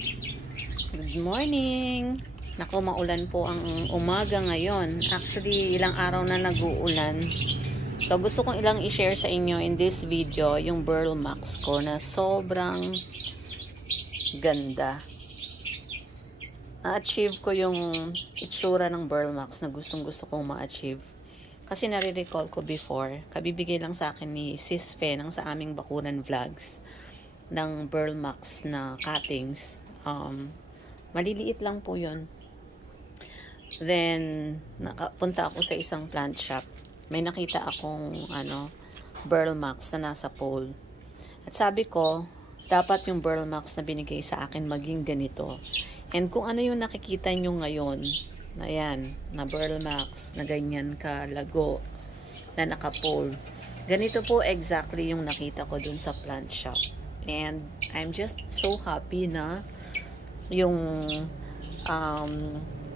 Good morning! Naku, maulan po ang umaga ngayon. Actually, ilang araw na nag-uulan. So, gusto kong ilang i-share sa inyo in this video yung Burl Max ko na sobrang ganda. Na-achieve ko yung itsura ng Burl Max na gustong-gusto kong ma-achieve. Kasi nare-recall ko before, kabibigay lang sa akin ni Sis Fe ng sa aming Bakuran Vlogs ng Burl Max na cuttings. Maliliit lang po yun. Then, nakapunta ako sa isang plant shop. May nakita akong Burl Max na nasa pole. At sabi ko, dapat yung Burl Max na binigay sa akin maging ganito. And kung ano yung nakikita nyo ngayon, na yan, na Burl Max, na ganyan kalago, na naka-pole. Ganito po exactly yung nakita ko dun sa plant shop. And I'm just so happy na yung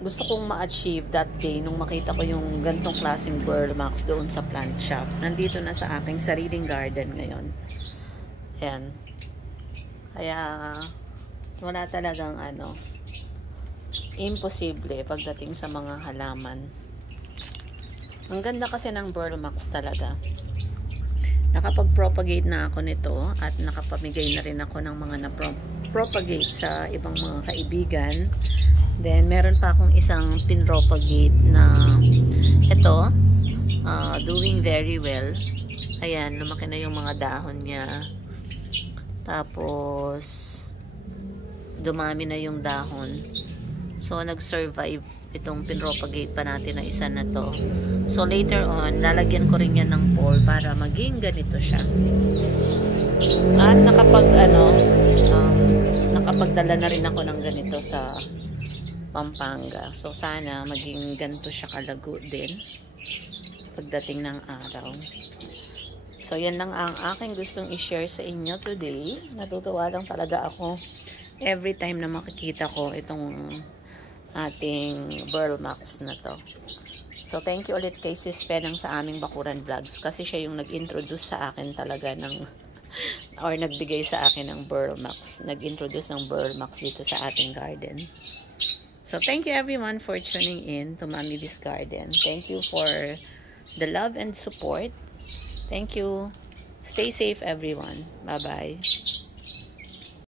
gusto kong ma-achieve that day nung makita ko yung gantong klaseng Burl Max doon sa plant shop. Nandito na sa aking sariling garden ngayon. Ayan. Kaya wala talagang imposible pagdating sa mga halaman. Ang ganda kasi ng Burl Max talaga. Nakapag-propagate na ako nito at nakapamigay na rin ako ng mga na-propagate sa ibang mga kaibigan. Then, meron pa akong isang pinropagate na ito, doing very well. Ayan, lumaki na yung mga dahon niya. Tapos, dumami na yung dahon. So, nag-survive itong pinropagate pa natin na isa na to. So, later on, lalagyan ko rin yan ng pole para maging ganito siya. At nakapagdala na rin ako ng ganito sa Pampanga. So, sana maging ganito siya kalago din pagdating ng araw. So, yan lang ang aking gustong i-share sa inyo today. Natutuwa lang talaga ako every time na makikita ko itong ating Burl Max na to. So, thank you ulit kay Sis Fe ng sa aming Bakuran Vlogs kasi siya yung nag-introduce sa akin talaga or nagbigay sa akin ng Burl Max. Nag-introduce ng Burl Max dito sa ating garden. So, thank you everyone for tuning in to Mami B's Garden. Thank you for the love and support. Thank you. Stay safe everyone. Bye-bye.